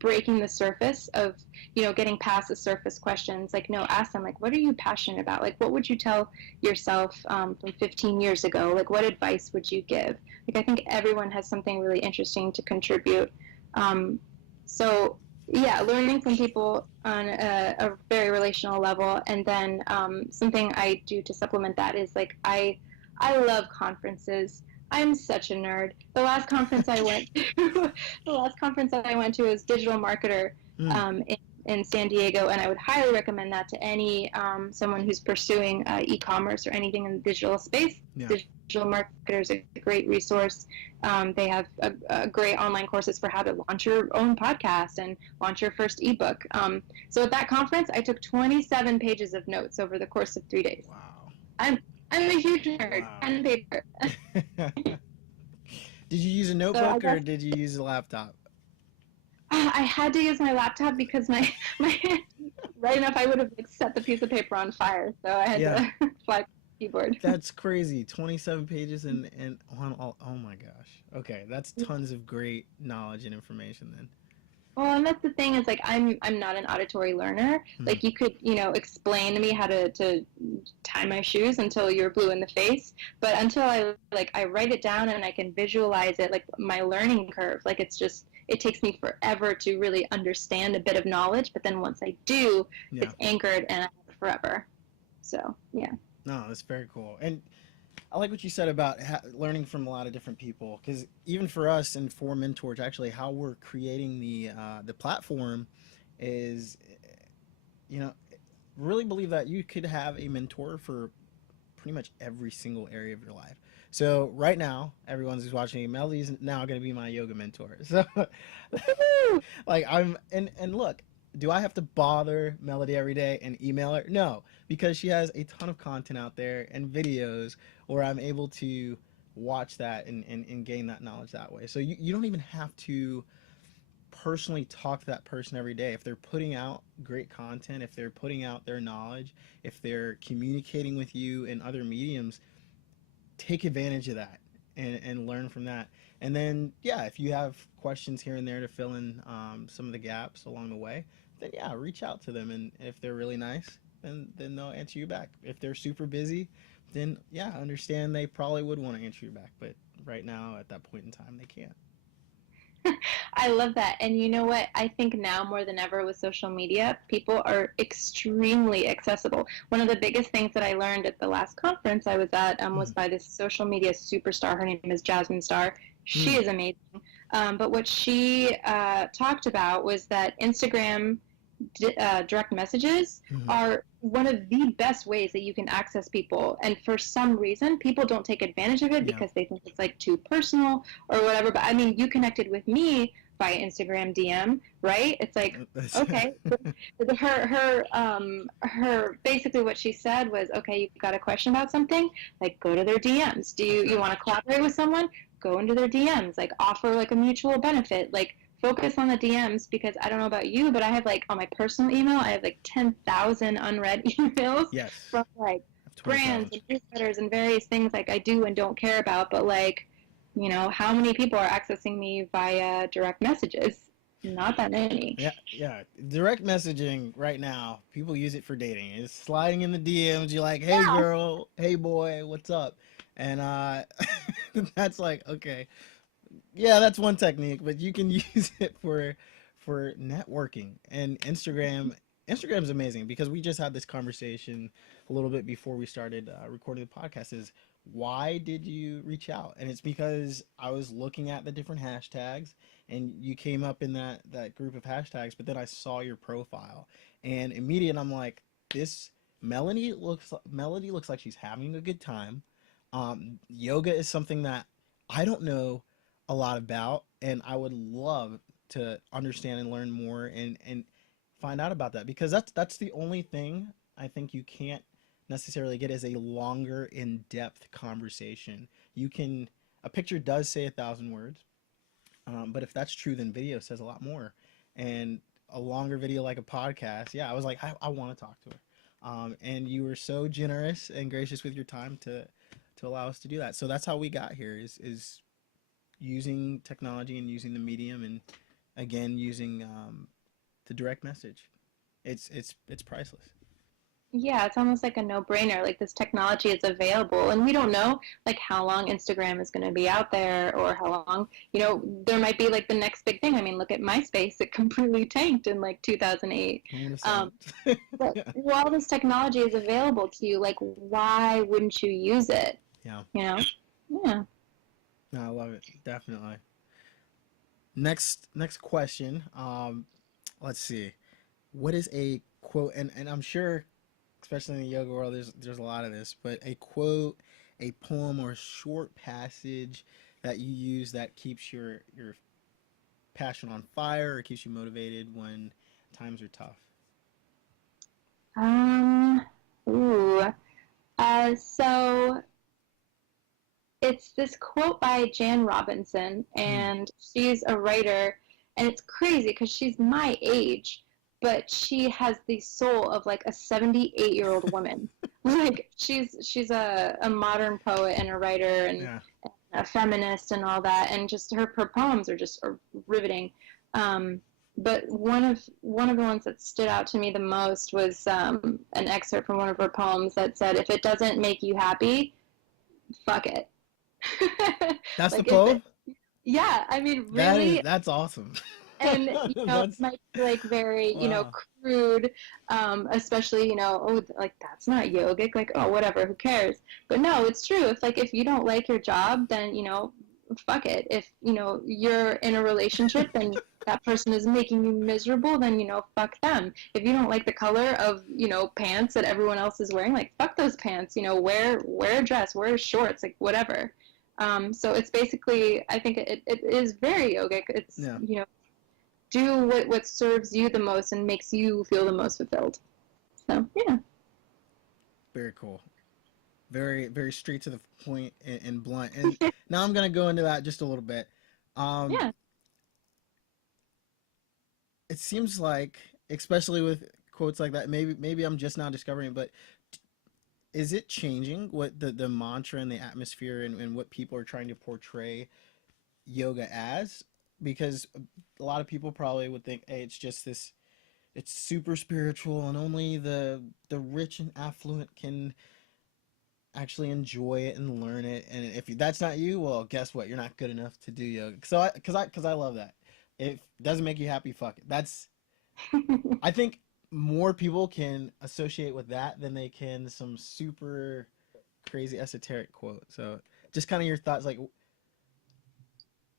breaking the surface of getting past the surface questions. Like, no, ask them, like, what are you passionate about? Like, what would you tell yourself from 15 years ago? Like, what advice would you give? Like, I think everyone has something really interesting to contribute. Um, so yeah, learning from people on a very relational level, and then something I do to supplement that is like, I love conferences. I'm such a nerd. The last conference I went to, the last conference I went to was Digital Marketer, Mm, in San Diego, and I would highly recommend that to any someone who's pursuing e-commerce or anything in the digital space. yeah. Digital Marketer is a great resource. They have a great online courses for how to launch your own podcast and launch your first ebook. So at that conference, I took 27 pages of notes over the course of 3 days. Wow. I'm I'm a huge nerd. Wow. Pen and paper. Did you use a So I notebook or guess did you use a laptop? I had to use my laptop because my right enough I would have like set the piece of paper on fire. So I had Yeah. to fly the keyboard. That's crazy. 27 pages and on all, oh my gosh. Okay, that's tons of great knowledge and information then. Well, and that's the thing is like I'm not an auditory learner. Hmm. Like you could explain to me how to tie my shoes until you're blue in the face, but until I write it down and I can visualize it, like my learning curve, like it takes me forever to really understand a bit of knowledge. But then once I do, Yeah. it's anchored and I have it forever. So yeah. No, that's very cool. And I like what you said about learning from a lot of different people because even for us and for mentors, actually, how we're creating the platform is, you know, really believe that you could have a mentor for pretty much every single area of your life. So right now, everyone who's watching, Melody's now going to be my yoga mentor. So, like I'm and look, do I have to bother Melody every day and email her? No, because she has a ton of content out there and videos where I'm able to watch that and gain that knowledge that way. So you don't even have to personally talk to that person every day. If they're putting out great content, if they're putting out their knowledge, if they're communicating with you in other mediums, take advantage of that and learn from that. And then, yeah, if you have questions here and there to fill in some of the gaps along the way, then yeah, reach out to them. And if they're really nice, then they'll answer you back. If they're super busy, then yeah, understand they probably would want to answer you back. But right now, at that point in time, they can't. I love that. And you know what? I think now more than ever with social media, people are extremely accessible. One of the biggest things that I learned at the last conference I was at was Mm, by this social media superstar. Her name is Jasmine Star. She mm, is amazing. But what she talked about was that Instagram direct messages mm, are one of the best ways that you can access people. And for some reason, people don't take advantage of it yeah. because they think it's like too personal or whatever. But I mean, you connected with me by Instagram DM, right? It's like, okay. Her basically what she said was, okay, you've got a question about something, like go to their DMs. Do you Okay. want to collaborate with someone? Go into their DMs, like offer like a mutual benefit, like focus on the DMs because I don't know about you, but I have like on my personal email, I have like 10,000 unread emails Yes. from like I have brands 20,000. and newsletters and various things like I do and don't care about, but like, how many people are accessing me via direct messages? Not that many. Yeah, yeah. Direct messaging right now, people use it for dating. It's sliding in the DMs. You're like, "Hey Yeah. girl, hey boy, what's up?" And that's like, okay, yeah, that's one technique, but you can use it for networking. And Instagram's amazing because we just had this conversation a little bit before we started recording the podcast. Is why did you reach out? And it's because I was looking at the different hashtags, and you came up in that group of hashtags. But then I saw your profile, and immediately I'm like, this Melody looks like she's having a good time. Yoga is something that I don't know a lot about, and I would love to understand and learn more and find out about that because that's the only thing I think you can't necessarily get is a longer in-depth conversation. You can a picture does say 1,000 words, but if that's true, then video says a lot more. And a longer video like a podcast, yeah, I was like, I want to talk to her. And you were so generous and gracious with your time to allow us to do that. So that's how we got here is using technology and using the medium and again using the direct message. It's priceless. Yeah, it's almost like a no-brainer. Like this technology is available, and we don't know like how long Instagram is going to be out there, or how long, there might be like the next big thing. I mean, look at MySpace; it completely tanked in like 2008. Um, 100%. but while this technology is available to you, like why wouldn't you use it? Yeah, You know? Yeah. no, I love it definitely. Next question. Let's see. What is a quote? And I'm sure, especially in the yoga world, there's a lot of this, but a quote, a poem, or a short passage that you use that keeps your passion on fire or keeps you motivated when times are tough. Um. Ooh. So it's this quote by Jan Robinson, Hmm. and she's a writer, and it's crazy because she's my age, but she has the soul of like a 78-year-old woman. Like she's a modern poet and a writer and Yeah. a feminist and all that, and just her poems are riveting. Um, but one of the ones that stood out to me the most was an excerpt from one of her poems that said, "If it doesn't make you happy, fuck it." That's the Like if poem? it, yeah, I mean, That is really. that's awesome. And it That's might be like very wow. crude, especially oh, like that's not yogic, like oh whatever, who cares. But no, it's true. If you don't like your job, then fuck it. If you're in a relationship and that person is making you miserable, then fuck them. If you don't like the color of pants that everyone else is wearing, like fuck those pants. Wear a dress, wear shorts, like whatever. So it's basically, I think it is very yogic. It's Yeah. do what serves you the most and makes you feel the most fulfilled. So yeah. Very cool. Very, very straight to the point and blunt. And now I'm gonna go into that just a little bit. Um, Yeah. it seems like, especially with quotes like that, maybe I'm just now discovering, but is it changing what the mantra and the atmosphere and what people are trying to portray yoga as? Because a lot of people probably would think, hey, it's just this, it's super spiritual and only the rich and affluent can actually enjoy it and learn it. And if that's not you, well, guess what? You're not good enough to do yoga. So because I love that. If it doesn't make you happy, fuck it. That's, I think more people can associate with that than they can some super crazy esoteric quote. So just kind of your thoughts, like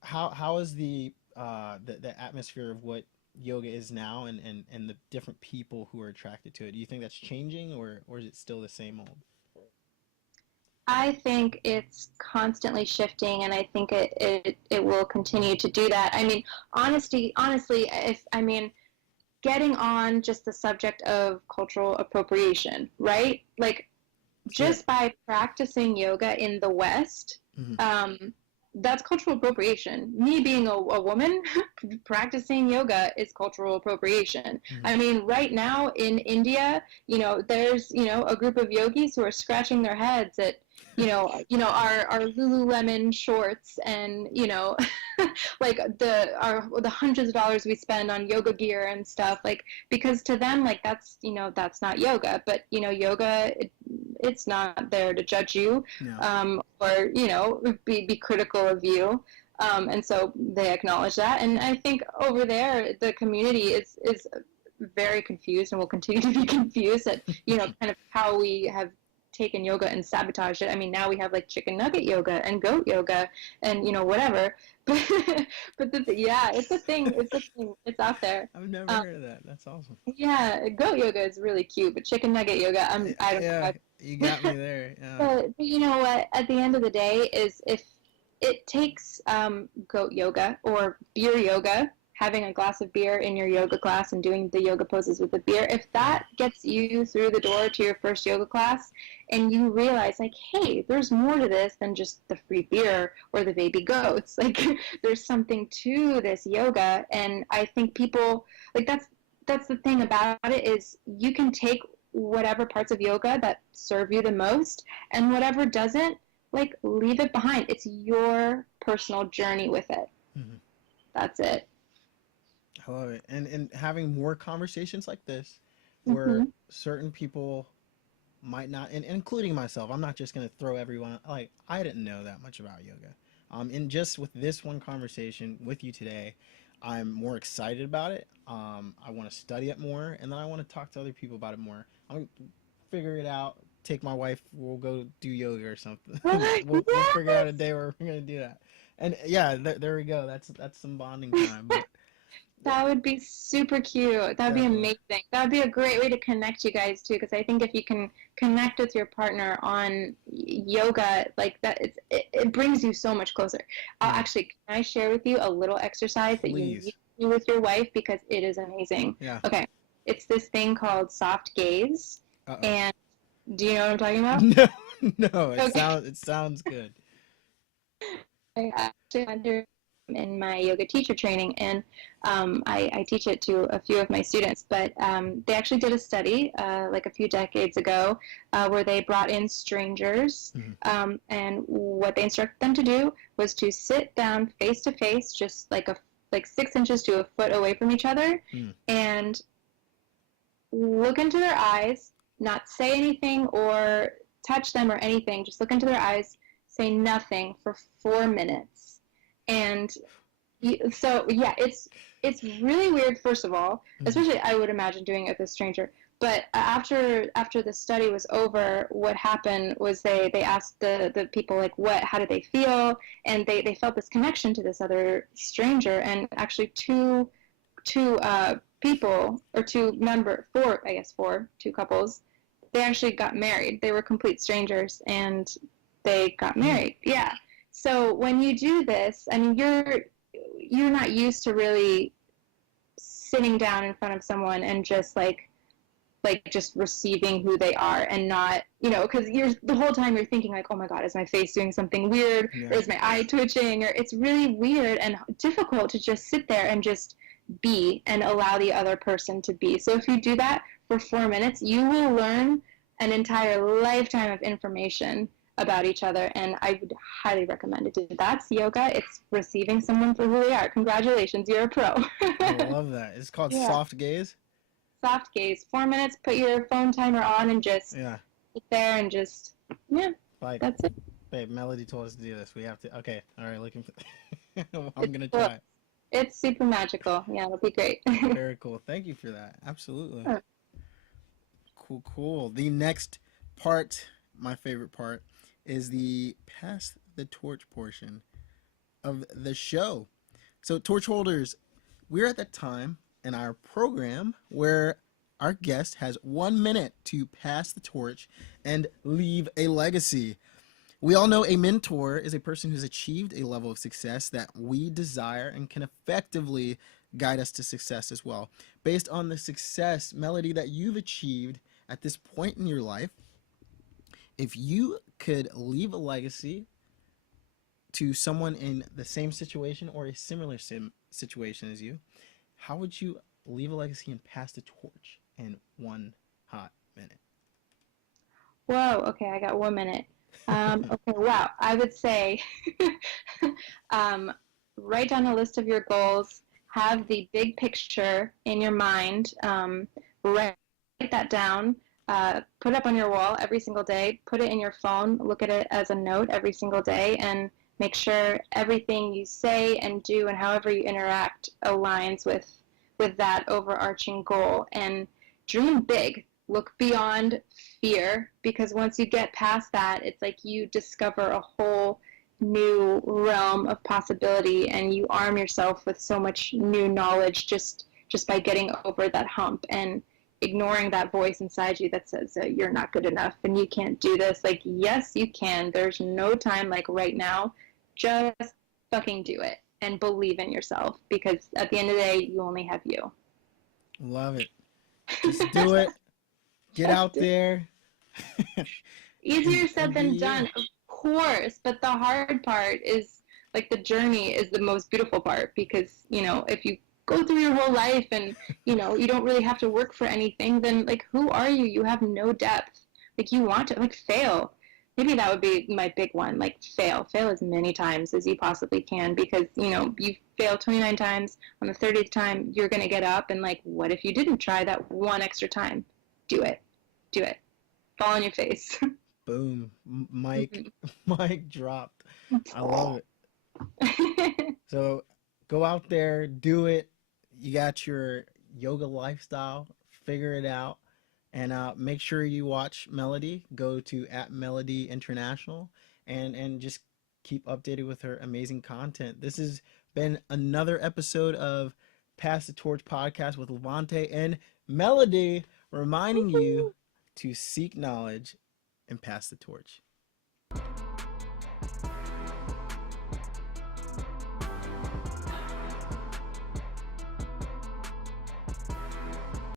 how is the atmosphere of what yoga is now and the different people who are attracted to it? Do you think that's changing or is it still the same old? I think it's constantly shifting, and I think it will continue to do that. I mean, honestly, if I mean, getting on just the subject of cultural appropriation, right? Like, Sure. just by practicing yoga in the West, Mm-hmm. um, that's cultural appropriation. Me being a woman practicing yoga is cultural appropriation. Mm-hmm. I mean, right now in India, there's a group of yogis who are scratching their heads at our Lululemon shorts and like the hundreds of dollars we spend on yoga gear and stuff, like, because to them, like, that's not yoga. But yoga, it's not there to judge you, No. or be critical of you. And so they acknowledge that, and I think over there the community is very confused and will continue to be confused at kind of how we have taken yoga and sabotaged it. I mean, now we have like chicken nugget yoga and goat yoga and whatever. But yeah, it's a thing. It's a thing. It's out there. I've never heard of that. That's awesome. Yeah, goat yoga is really cute, but chicken nugget yoga, I don't Yeah, know. you got me there. Yeah. But you know what? At the end of the day, is if it takes goat yoga or beer yoga, having a glass of beer in your yoga class and doing the yoga poses with the beer, if that gets you through the door to your first yoga class and you realize, like, hey, there's more to this than just the free beer or the baby goats. Like, there's something to this yoga. And I think people, like, that's the thing about it, is you can take whatever parts of yoga that serve you the most, and whatever doesn't, like, leave it behind. It's your personal journey with it. Mm-hmm. That's it. I love it. And having more conversations like this Mm-hmm. where certain people might not, and including myself, I'm not just going to throw everyone, like, I didn't know that much about yoga. And just with this one conversation with you today, I'm more excited about it. I want to study it more, and then I want to talk to other people about it more. I'll figure it out. Take my wife. We'll go do yoga or something. We'll figure out a day where we're gonna do that. And yeah, there we go. That's some bonding time. But That would be super cute. That would be definitely. amazing. That would be a great way to connect you guys too, because I think if you can connect with your partner on yoga, like that, it brings you so much closer. Mm, Actually, can I share with you a little exercise that you need to please. do with your wife, because it is amazing. Yeah. Okay, it's this thing called soft gaze, Uh oh. and do you know what I'm talking about? No, no. Okay. It sounds good. I actually went through in my yoga teacher training, and I teach it to a few of my students. But they actually did a study like a few decades ago where they brought in strangers, Mm-hmm. and what they instructed them to do was to sit down face to face, just like 6 inches to a foot away from each other, Mm. and look into their eyes, not say anything or touch them or anything, just look into their eyes, say nothing for 4 minutes. And so yeah, it's really weird, first of all, Mm-hmm. especially I would imagine doing it with a stranger. But after the study was over, what happened was they asked the people, like, how did they feel, and they felt this connection to this other stranger. And actually two people, or two couples, they actually got married. They were complete strangers, and they got Mm. married. Yeah. So when you do this, I mean, you're not used to really sitting down in front of someone and just just receiving who they are, and not, because you're the whole time you're thinking like, oh my god, is my face doing something weird, Yeah. or is my eye twitching, or it's really weird and difficult to just sit there and just be and allow the other person to be. So if you do that for 4 minutes, you will learn an entire lifetime of information about each other, and I would highly recommend it. That's yoga. It's receiving someone for who they are. Congratulations, you're a pro. I love that. It's called Yeah. soft gaze. Soft gaze. 4 minutes, put your phone timer on and just Yeah. sit there and just, yeah, Like, that's it. babe, Melody told us to do this. We have to. Okay. All right. Looking for. I'm It's gonna cool. try it. It's super magical. Yeah, it'll be great. Very cool. Thank you for that. Absolutely. Sure. Cool. Cool. The next part, my favorite part, is the pass the torch portion of the show. So, torch holders, we're at that time in our program where our guest has 1 minute to pass the torch and leave a legacy. We all know a mentor is a person who's achieved a level of success that we desire and can effectively guide us to success as well. Based on the success, Melody, that you've achieved at this point in your life, if you could leave a legacy to someone in the same situation or a similar situation as you, how would you leave a legacy and pass the torch in 1 hot minute? Whoa, okay, I got 1 minute. Okay, wow. I would say um, write down a list of your goals, have the big picture in your mind, write that down, put it up on your wall every single day, put it in your phone, look at it as a note every single day, and make sure everything you say and do and however you interact aligns with that overarching goal. And dream big. Look beyond fear, because once you get past that, it's like you discover a whole new realm of possibility, and you arm yourself with so much new knowledge just by getting over that hump and ignoring that voice inside you that says you're not good enough and you can't do this. Like, yes, you can. There's no time like right now. Just fucking do it and believe in yourself, because at the end of the day, you only have you. Love it. Just do it. Get out there. Easier and said be than you. done, of course, but the hard part is, like, the journey is the most beautiful part, because if you go through your whole life and you don't really have to work for anything, then like, who are you? You have no depth. Like, you want to, like, fail. Maybe that would be my big one. Like, fail as many times as you possibly can, because you fail 29 times. On the 30th time, you're going to get up, and like, what if you didn't try that one extra time? Do it. Fall on your face. Boom. Mic dropped. I love it. So go out there, do it. You got your yoga lifestyle, figure it out, and make sure you watch Melody. Go to @Melody International and just keep updated with her amazing content. This has been another episode of Pass the Torch podcast with Levante and Melody, reminding you to seek knowledge and pass the torch.